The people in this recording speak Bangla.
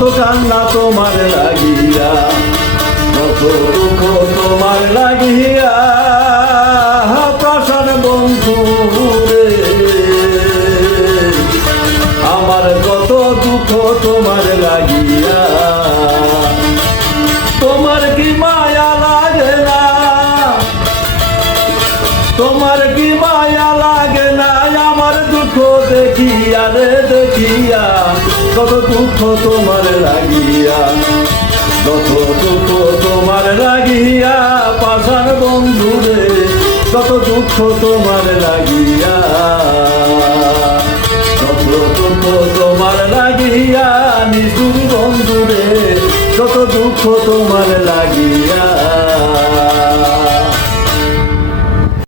কত কান্না তোমার লাগিয়া, কত দুঃখ তোমার লাগিয়া, প্রাণ বন্ধু রে। আমার কত দুঃখ তোমার লাগিয়া, তোমার কি মায়া লাগে না, তোমার কি মায়া লাগে না আমার দুঃখ দেখিয়া রে দেখিয়া, কত দুঃখ তোমার লাগিয়া, কত দুঃখ তোমার লাগিয়া, পাষাণ বন্ধু রে, কত দুঃখ তোমার লাগিয়া, কত দুঃখ তোমার লাগিয়া, নিষ্ঠুর বন্ধু রে, কত দুঃখ তোমার লাগিয়া।